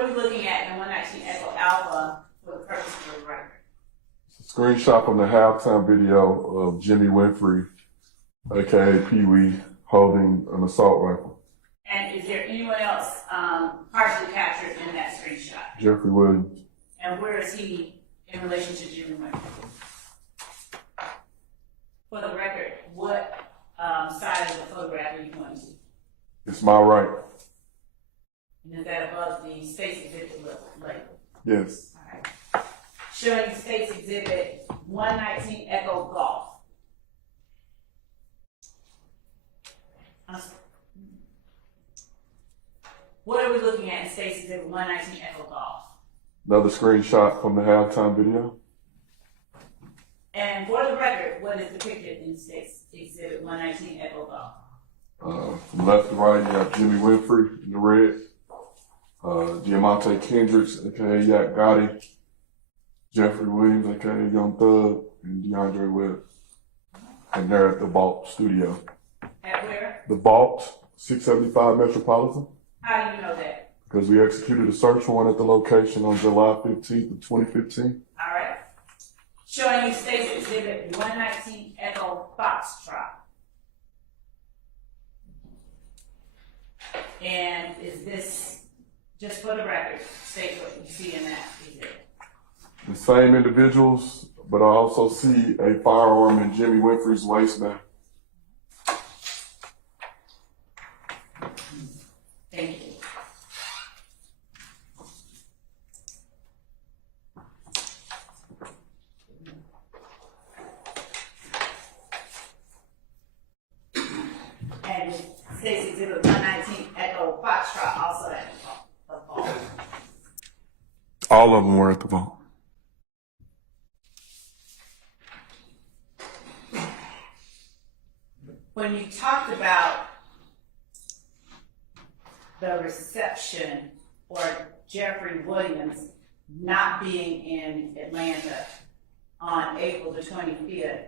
What are we looking at in 119 Echo Alpha for the purpose of the record? Screenshot from the halftime video of Jimmy Winfrey, aka Peewee, holding an assault rifle. And is there anyone else partially captured in that screenshot? Jeffrey Williams. And where is he in relation to Jimmy Winfrey? For the record, what side of the photograph are you pointing to? It's my right. And is that above the State's Exhibit label? Yes. All right. Showing State's Exhibit 119 Echo Golf. What are we looking at in State's Exhibit 119 Echo Golf? Another screenshot from the halftime video. And for the record, what is depicted in State's Exhibit 119 Echo Golf? From left to right, you have Jimmy Winfrey in the red, Diamante Kendricks, aka Yak Gotti, Jeffrey Williams, aka Young Thug, and DeAndre Webb. And they're at the Vault studio. At where? The Vault, 675 Metropolitan. How do you know that? Because we executed a search warrant at the location on July 15th of 2015. All right. Showing you State's Exhibit 119 Echo Foxtrot. And is this, just for the record, state what you see in that exhibit? The same individuals, but I also see a firearm in Jimmy Winfrey's waistband. Thank you. And State's Exhibit 119 Echo Foxtrot also at the vault. All of them were at the vault. When you talked about the reception or Jeffrey Williams not being in Atlanta on April the 25th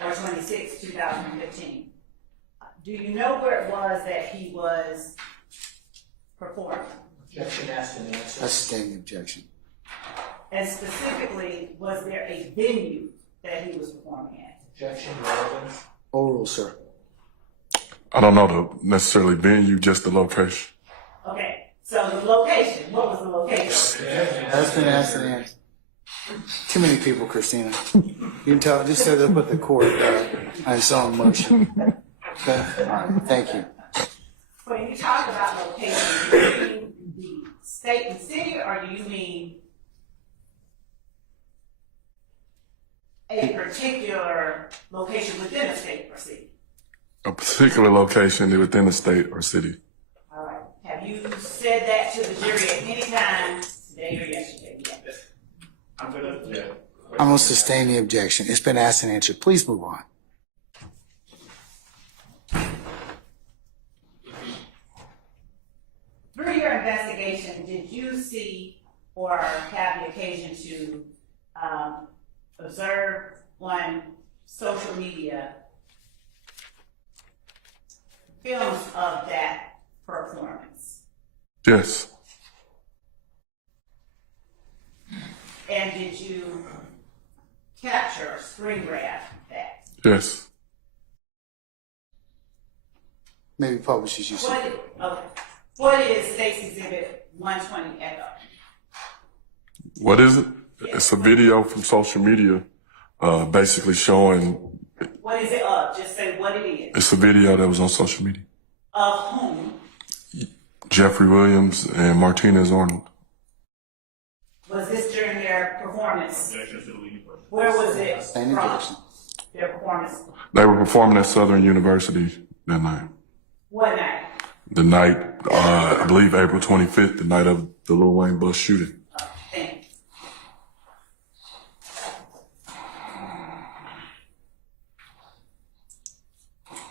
or 26th, 2015, do you know where it was that he was performing? Objection asked and answered. That's a standing objection. And specifically, was there a venue that he was performing at? Objection relevant. Oral, sir. I don't know the necessarily venue, just the location. Okay, so the location, what was the location? That's been asked and answered. Too many people, Christina. You can tell, just so they'll put the court on its own motion. Okay? All right, thank you. When you talk about location, do you mean the state and city, or do you mean a particular location within a state or city? A particular location within the state or city. All right. Have you said that to the jury at any time today or yesterday? Yes. I'm going I'm going to sustain the objection. It's been asked and answered. Please move on. Through your investigation, did you see or have the occasion to observe on social media films of that performance? Yes. And did you capture or screen grab that? Yes. Maybe publish as you say. What is State's Exhibit 120 Echo? What is it? Yes. It's a video from social media, basically showing. What is it of? Just say what it is. It's a video that was on social media. Of whom? Jeffrey Williams and Martinez Arnold. Was this during their performance? Where was it Standing from? objection. Their performance? They were performing at Southern University that night. What night? The night, I believe April 25th, the night of the Lil Wayne bus shooting. Thank you.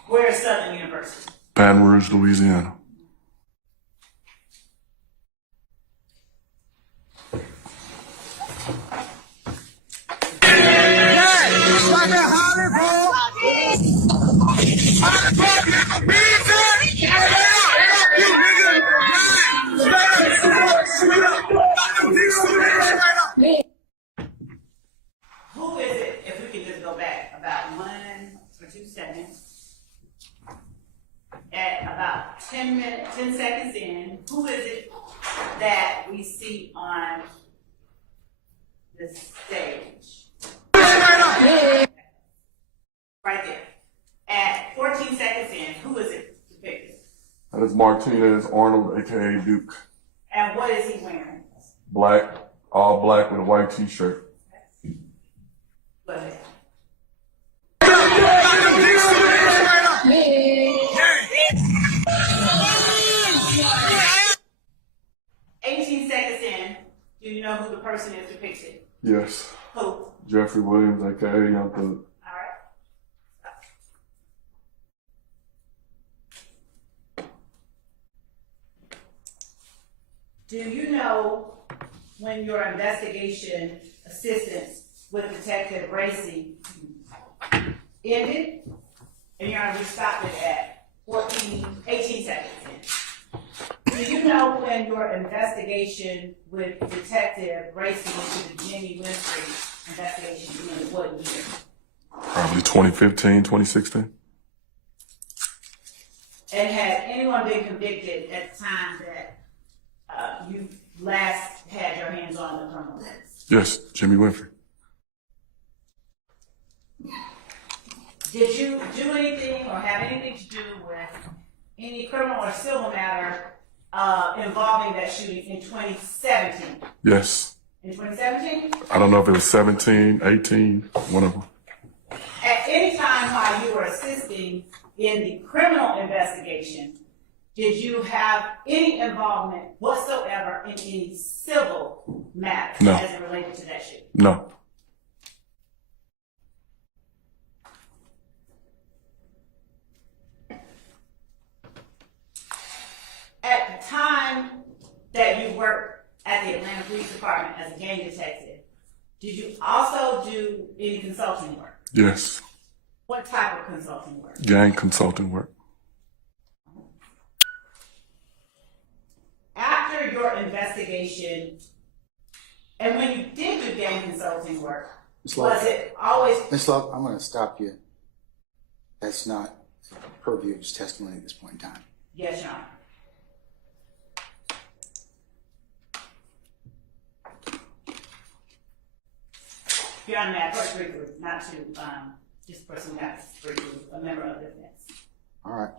Where is Southern University? Baton Rouge, Louisiana. seconds in, who is it that we see on the stage? Right there. At 14 seconds in, who is it depicted? That is Martinez Arnold, aka Duke. And what is he wearing? Black, all black with a white t-shirt. Go ahead. 18 seconds in, do you know who the person is depicted? Yes. Who? Jeffrey Williams, aka Young Thug. All right. Do you know when your investigation assistance with Detective Racy ended? And you're going to stop it at 18 seconds in. Do you know when your investigation with Detective Racy into the Jimmy Winfrey investigation ended? What year? Probably 2015, 2016. And had anyone been convicted at the time that you last had your hands on the criminal case? Yes, Jimmy Winfrey. Did you do anything or have anything to do with any criminal or civil matter involving that shooting in 2017? Yes. In 2017? I don't know if it was 17, 18, one of them. At any time while you were assisting in the criminal investigation, did you have any involvement whatsoever in any civil matter No. as it related to that shooting? No. At the time that you worked at the Atlanta Police Department as a gang detective, did you also do any consulting work? Yes. What type of consulting work? Gang consulting work. After your investigation, and when you did do gang consulting work, was it always... Ms. Love, I'm going to stop you. That's not purview of his testimony at this point in time. Yes, Your Honor. Your Honor, may I first briefly, not to just person that briefly, a member of the defense. All right.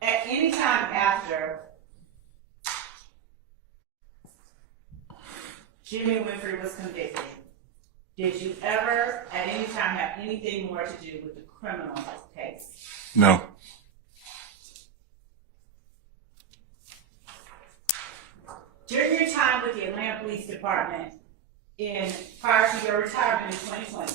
At any time after Jimmy Winfrey was convicted, did you ever at any time have anything more to do with the criminal case? No. During your time with the Atlanta Police Department prior to your retirement in 2020,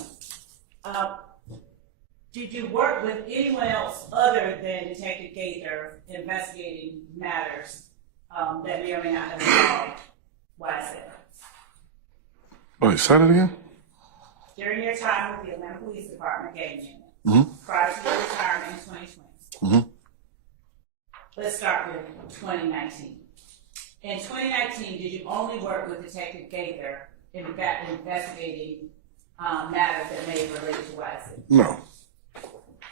did you work with anyone else other than Detective Gaither investigating matters that may or may not have involved YSL? Wait, say that again? During your time with the Atlanta Police Department gang unit, Mm-hmm. prior to your retirement in 2020, Mm-hmm. let's start with 2019. In 2019, did you only work with Detective Gaither in investigating matters that may have related to YSL? No.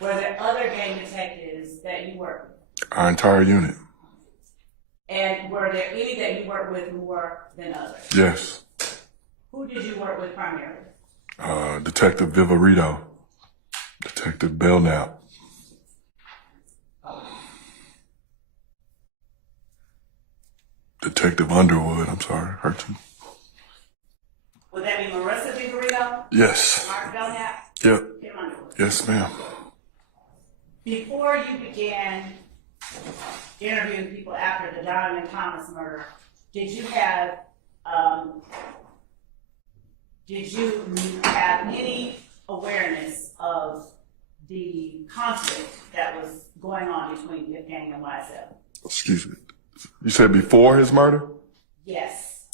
Were there other gang detectives that you worked with? Our entire unit. And were there any that you worked with more than others? Yes. Who did you work with primarily? Detective Vivarito. Detective Belknap. Detective Underwood, I'm sorry, hurt you. Would that be Marissa Vivarito? Yes. Mark Belknap? Yep. Kim Underwood? Yes, ma'am. Before you began interviewing people after the Donovan Thomas murder, did you have any awareness of the conflict that was going on between the gang and YSL? Excuse me. You said before his murder? Yes.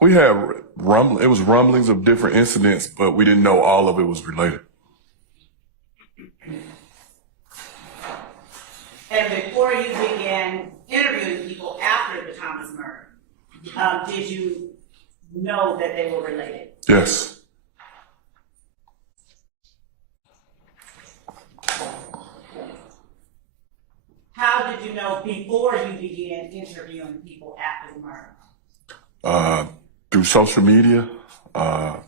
We had it was rumblings of different incidents, but we didn't know all of it was related. And before you began interviewing people after the Thomas murder, did you know that they were related? Yes. How did you know before you began interviewing people after the murder? Through social media,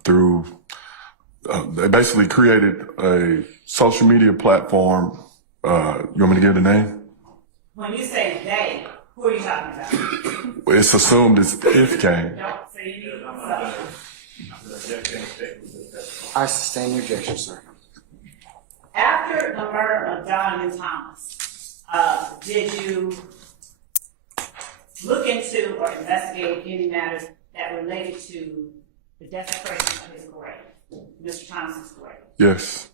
they basically created a social media platform. You want me to give the name? When you say they, who are you talking about? It's assumed it's If Gang. Don't say anything. I sustain the objection, sir. After the murder of Donovan Thomas, did you look into or investigate any matters that related to the desecration of his grave, Mr. Thomas's grave? Yes.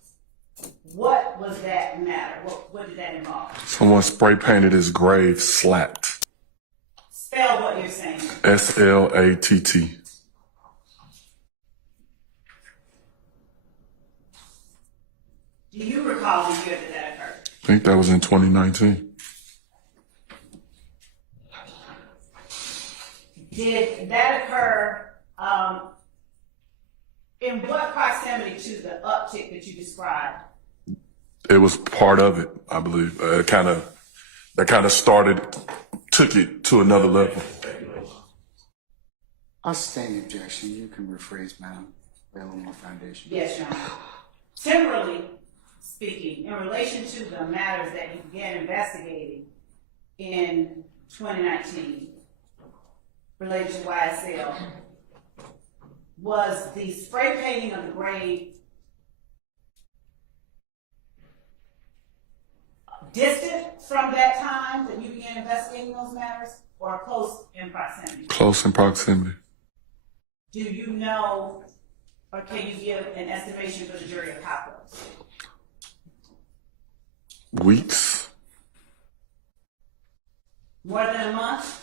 What was that matter? What did that involve? Someone spray painted his grave SLATT. Spell what you're saying. SLATT. Do you recall the year that occurred? I think that was in 2019. Did that occur in what proximity to the uptick that you described? It was part of it, I believe. That kind of took it to another level. I sustain the objection. You can rephrase, madam. Lay a little more foundation. Yes, Your Honor. Similarly speaking, in relation to the matters that you began investigating in 2019 related to YSL, was the spray painting of the grave distant from that time that you began investigating those matters, or close in proximity? Close in proximity. Do you know, or can you give an estimation for the jury of how close? Weeks? More than a month?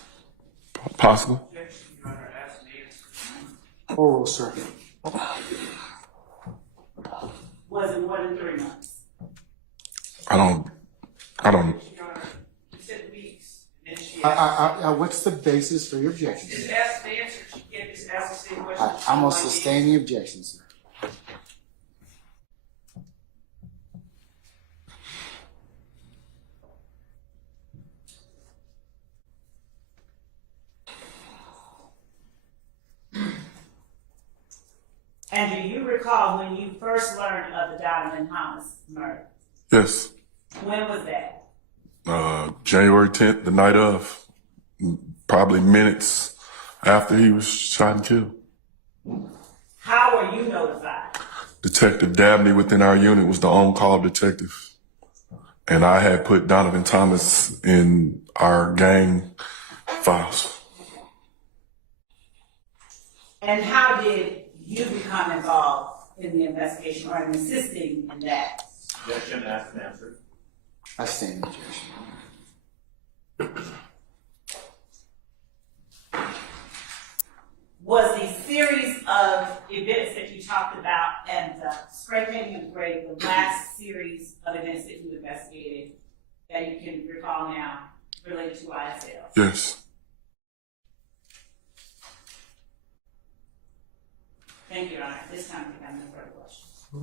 Possible. Oral, sir. Was it more than 3 months? I don't. You said weeks, and then she asked. What's the basis for your objection, Just sir? ask the answer. She can't just ask the same question. I'm gonna sustain the objection, sir. And do you recall when you first learned of the Donovan Thomas murder? Yes. When was that? January 10th, the night of. Probably minutes after he was shot and killed. How were you notified? Detective Dabney within our unit was the on-call detective. And I had put Donovan Thomas in our gang files. And how did you become involved in the investigation or in assisting in that? Objection, asked and answered. I sustain the objection. Was the series of events that you talked about and the spray painting of the grave the last series of events that you investigated that you can recall now related to YSL? Yes. Thank you, Your Honor. At this time, we have no further questions.